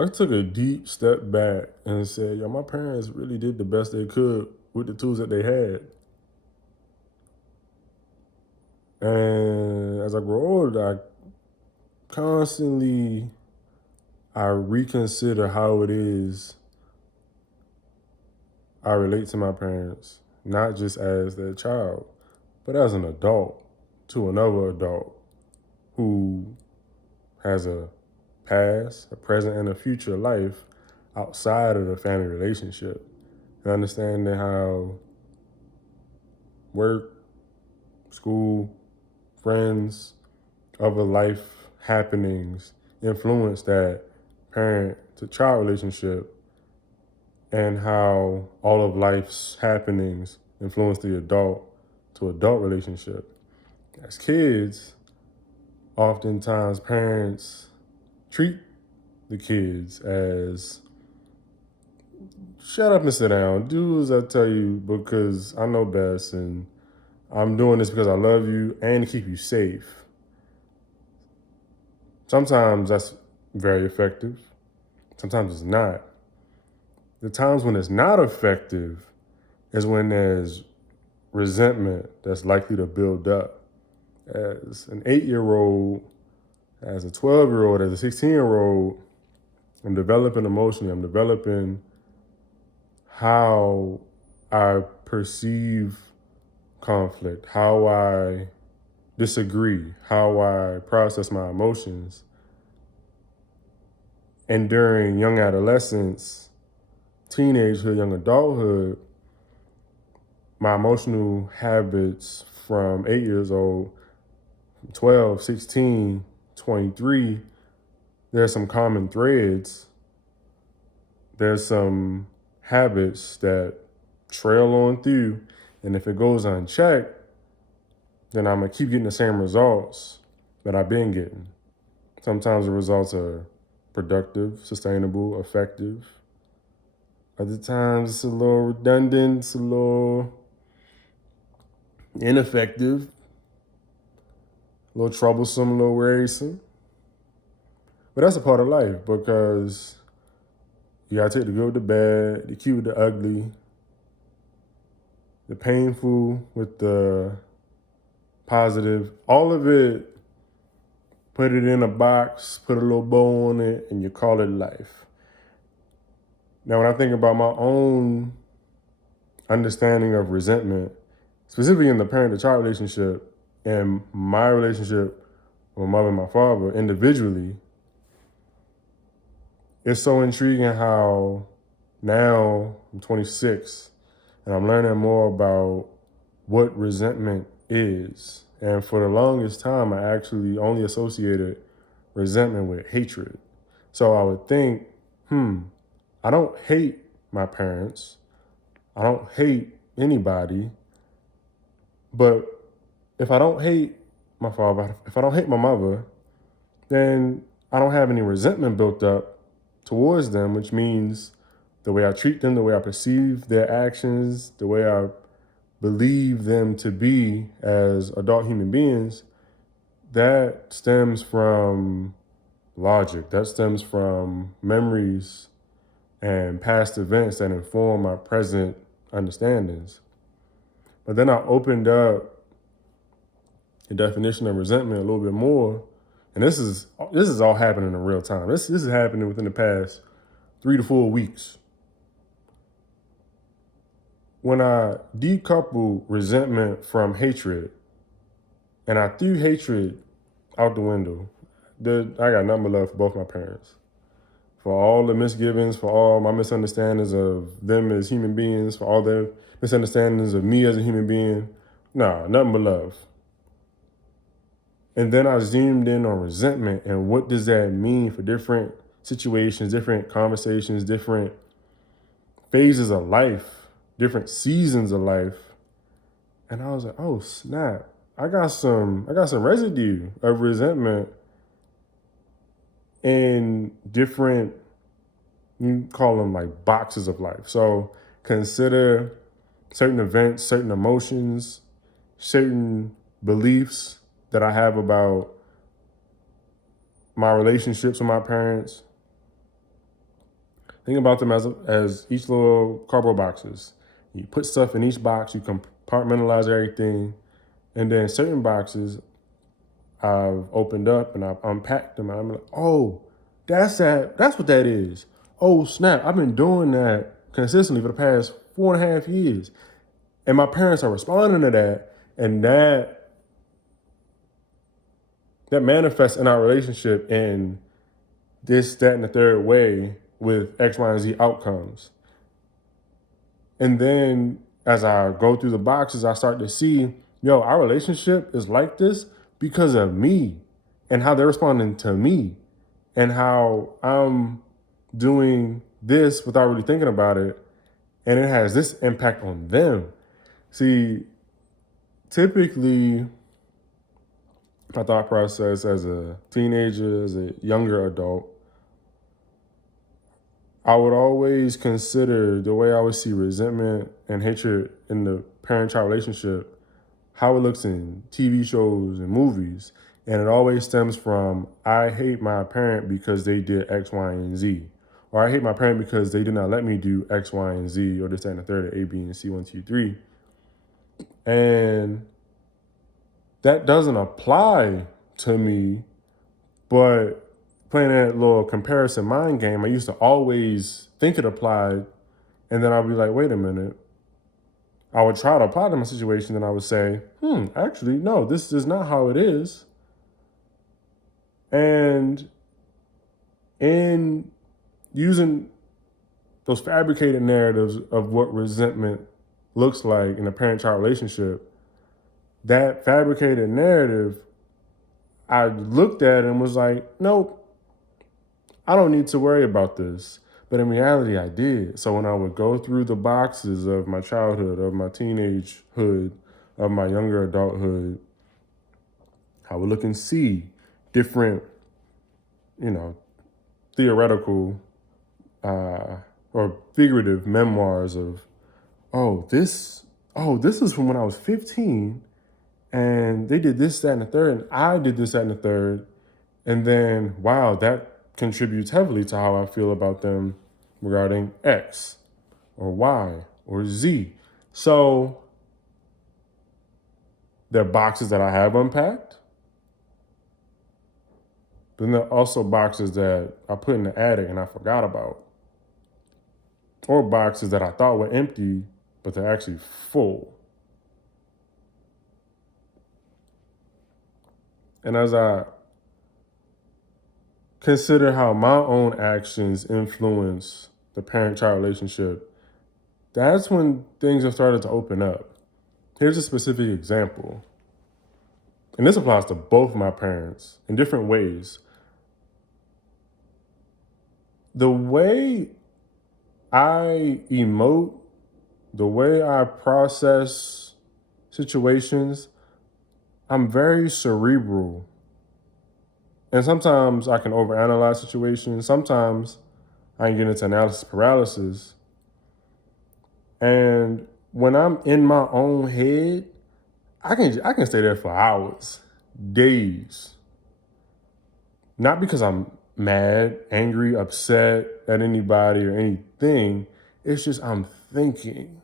I took a deep step back and said, yo, my parents really did the best they could with the tools that they had. And as I grow older, constantly I reconsider how it is I relate to my parents, not just as their child, but as an adult to another adult who has a past, a present, and a future life outside of the family relationship. And understanding how work, school, friends, other life happenings influence that parent to child relationship, and how all of life's happenings influence the adult to adult relationship. As kids, oftentimes parents treat the kids as shut up and sit down, do as I tell you because I know best, and I'm doing this because I love you and to keep you safe. Sometimes that's very effective. Sometimes it's not. The times when it's not effective is when there's resentment that's likely to build up. As an 8-year-old, as a 12-year-old, as a 16-year-old, I'm developing emotionally. I'm developing how I perceive conflict, how I disagree, how I process my emotions. And during young adolescence, teenagehood, young adulthood, my emotional habits from 8 years old, 12, 16, 23, there's some common threads. There's some habits that trail on through. And if it goes unchecked, then I'm going to keep getting the same results that I've been getting. Sometimes the results are productive, sustainable, effective. Other times it's a little redundant, it's a little ineffective, a little troublesome, a little wearisome. But that's a part of life because you gotta take the good with the bad, the cute with the ugly, the painful with the positive, all of it, put it in a box, put a little bow on it, and you call it life. Now, when I think about my own understanding of resentment, specifically in the parent to child relationship and my relationship with my mother and my father individually, it's so intriguing how now I'm 26 and I'm learning more about what resentment is. And for the longest time, I actually only associated resentment with hatred. So I would think, I don't hate my parents. I don't hate anybody. But if I don't hate my father, if I don't hate my mother, then I don't have any resentment built up towards them, which means the way I treat them, the way I perceive their actions, the way I believe them to be as adult human beings, that stems from logic. That stems from memories and past events that inform my present understandings. But then I opened up the definition of resentment a little bit more, and this is all happening in real time. This is happening within the past 3 to 4 weeks. When I decouple resentment from hatred, and I threw hatred out the window, I got nothing but love for both my parents. For all the misgivings, for all my misunderstandings of them as human beings, for all their misunderstandings of me as a human being, nah, nothing but love. And then I zoomed in on resentment and what does that mean for different situations, different conversations, different phases of life, different seasons of life. And I was like, oh snap, I got some residue of resentment in different, you call them like boxes of life. So consider certain events, certain emotions, certain beliefs that I have about my relationships with my parents, Think about them as each little cardboard boxes. You put stuff in each box, you compartmentalize everything, and then certain boxes I've opened up and I've unpacked them, and I'm like, oh, that's that. That's what that is. Oh snap! I've been doing that consistently for the past 4.5 years, and my parents are responding to that, and that manifests in our relationship in this, that, and the third way with X, Y, and Z outcomes. And then as I go through the boxes, I start to see, yo, our relationship is like this because of me and how they're responding to me and how I'm doing this without really thinking about it. And it has this impact on them. See, typically, my thought process as a teenager, as a younger adult, I would always consider the way I would see resentment and hatred in the parent-child relationship, how it looks in TV shows and movies. And it always stems from, I hate my parent because they did X, Y, and Z. Or I hate my parent because they did not let me do X, Y, and Z, or this, that, and the third, or A, B, and C, 1, 2, 3. And that doesn't apply to me, but playing that little comparison mind game, I used to always think it applied, and then I'll be like, wait a minute. I would try to apply to my situation, and I would say, actually, no, this is not how it is. And in using those fabricated narratives of what resentment looks like in a parent-child relationship, that fabricated narrative, I looked at and was like, nope, I don't need to worry about this. But in reality, I did. So when I would go through the boxes of my childhood, of my teenagehood, of my younger adulthood, I would look and see different, theoretical or figurative memoirs of, this is from when I was 15, and they did this, that, and the third, and I did this, that, and the third. And then, wow, that contributes heavily to how I feel about them regarding X or Y or Z. So there are boxes that I have unpacked, but then there are also boxes that I put in the attic and I forgot about. Or boxes that I thought were empty, but they're actually full. And as I consider how my own actions influence the parent-child relationship, that's when things have started to open up. Here's a specific example. And this applies to both my parents in different ways. The way I emote, the way I process situations, I'm very cerebral. And sometimes I can overanalyze situations. Sometimes I can get into analysis paralysis. And when I'm in my own head, I can stay there for hours, days. Not because I'm mad, angry, upset at anybody or anything. It's just I'm thinking.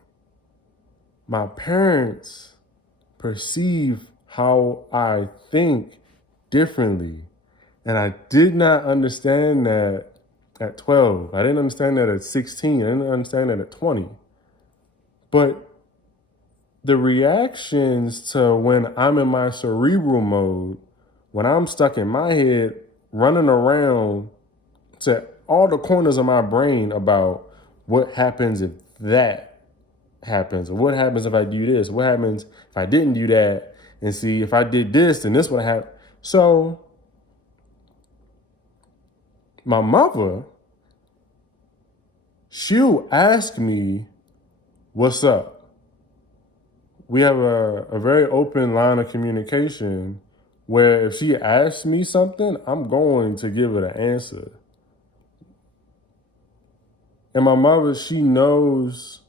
My parents perceive how I think differently. And I did not understand that at 12. I didn't understand that at 16. I didn't understand that at 20. But the reactions to when I'm in my cerebral mode, when I'm stuck in my head, running around to all the corners of my brain about what happens if that happens, or what happens if I do this, what happens if I didn't do that, and see if I did this, then this would happen. So my mother, she'll ask me, what's up? We have a very open line of communication where if she asks me something, I'm going to give her the answer. And my mother, she knows